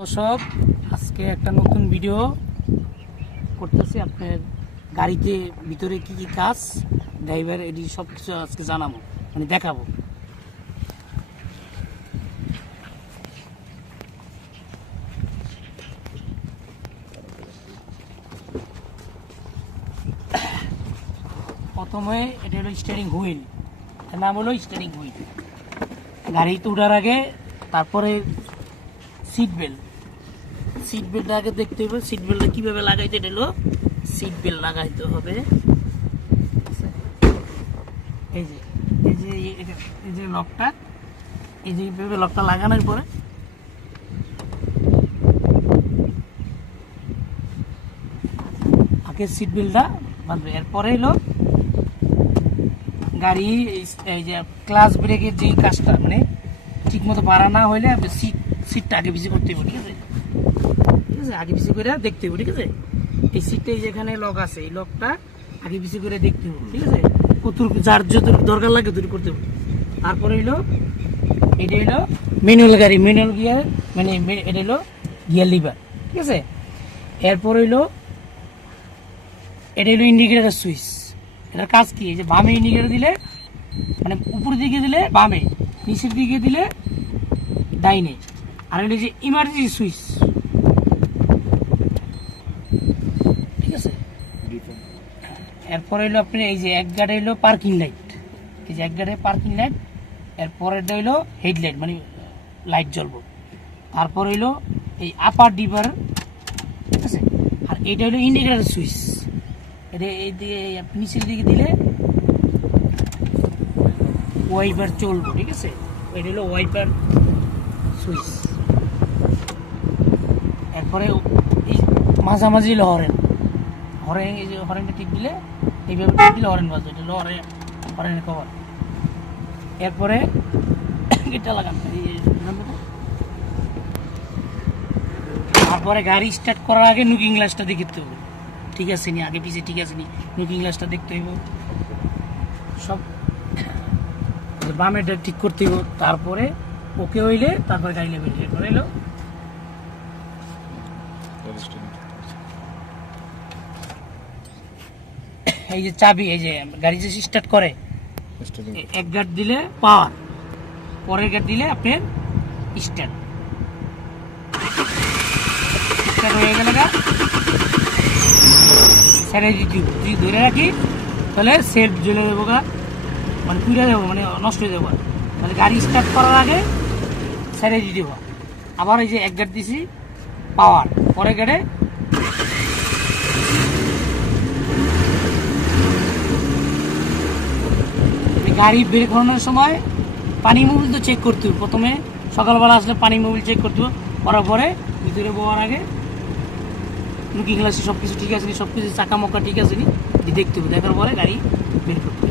দর্শক, আজকে একটা নতুন ভিডিও করতেছি। আপনার গাড়িতে ভিতরে কি কি কাজ, ড্রাইভার এটি সব কিছু আজকে জানাবো, মানে দেখাবো। প্রথমে এটা হলো স্টিয়ারিং হুইল, এর নাম হলো স্টিয়ারিং হুইল। গাড়িতে উঠার আগে তারপরে সিট বেল্টটা আগে দেখতে হবে। সিট বেল্টটা কীভাবে লাগাইতে, এটা হলো সিট বেল্ট লাগাইতে হবে। এই যে এই যে এই যে লকটা, এই যে এইভাবে লকটা লাগানোর পরে আগে সিট বেল্টটা বাঁধবে। এরপরে হলো গাড়ি এই যে ক্লাচ ব্রেকের যে কাজটা, মানে ঠিক মতো বাড়া না হইলে সিটটা আগে বেশি করতে হবে, ঠিক আছে? ঠিক আছে, আগে বেশি করে দেখতে হবে, ঠিক আছে? এই সিটটা এই যেখানে লক আছে, এই লকটা আগে বেশি করে দেখতে হবে, ঠিক আছে? যার যত দরকার লাগে তৈরি করতে হবে। তারপরে হইলো এটা হইলো ম্যানুয়াল গাড়ি, ম্যানুয়াল গিয়ার, মানে এটা হলো গিয়ার লিভার, ঠিক আছে? এরপর হইলো এটা হলো ইন্ডিকেটর সুইচ। এটার কাজ কি? এই যে বামে ইন্ডিকেটর দিলে, মানে উপরের দিকে দিলে বামে, নিচের দিকে দিলে ডাইনে। আর হলো যে ইমার্জেন্সি সুইচ, ঠিক আছে? এরপর হইলো আপনি এই যে এক গাড়ি হইলো পার্কিং লাইট, এই যে এক গাড়ি পার্কিং লাইট। এরপরেরটা হইলো হেডলাইট, মানে লাইট জ্বলবো। তারপর হইলো এই আপার ডিপার, ঠিক আছে? আর এটা হইলো ইন্ডিকেটর সুইচ। এটা এই দিকে নিচের দিকে দিলে ওয়াইপার চলবো, ঠিক আছে? এটা হলো ওয়াইপার সুইচ। এরপরে এই মাঝামাঝি হলো হরেন, এই যে হরেনটা টিপ দিলে, এইভাবে টিপ দিলে হরেন বাজবে, এটা হলো হরেনের কভার। এরপরে এটা লাগান, তারপরে গাড়ি স্টার্ট করার আগে লুকিং গ্লাসটা দেখতে হবে, ঠিক আছে নি, আগে পিছিয়ে ঠিক আছে নি, লুকিং গ্লাসটা দেখতে হইব। সব বামেটা ঠিক করতে হইব। তারপরে ওকে হইলে তারপরে গাড়ি লেভেল করে এলো। এই যে চাবি, এই যে গাড়ি যে স্টার্ট করে, এক গাড় দিলে পাওয়ার, পরের গাড় দিলে আপনার স্টার্ট হয়ে গেলে স্যারে যদি ধরে রাখি তাহলে সেফ জ্বলে দেবো গা, মানে পুড়ে দেবো, মানে নষ্ট হয়ে যাবো। তাহলে গাড়ি স্টার্ট করার আগে স্যারে দিয়ে দেবো। আবার এই যে এক গাড় দিছি পাওয়ার, পরে গাড়ে গাড়ি বের করানোর সময় পানি মোবিল তো চেক করতে হবে। প্রথমে সকালবেলা আসলে পানি মোবিল চেক করতে হবে, করার পরে ভিতরে বোয়ার আগে লুকিং গ্লাসে সব কিছু ঠিক আছে নি, সব কিছু চাকা মক্কা ঠিক আছে নি দেখতে হবে। দেখার পরে গাড়ি বের করতে হবে।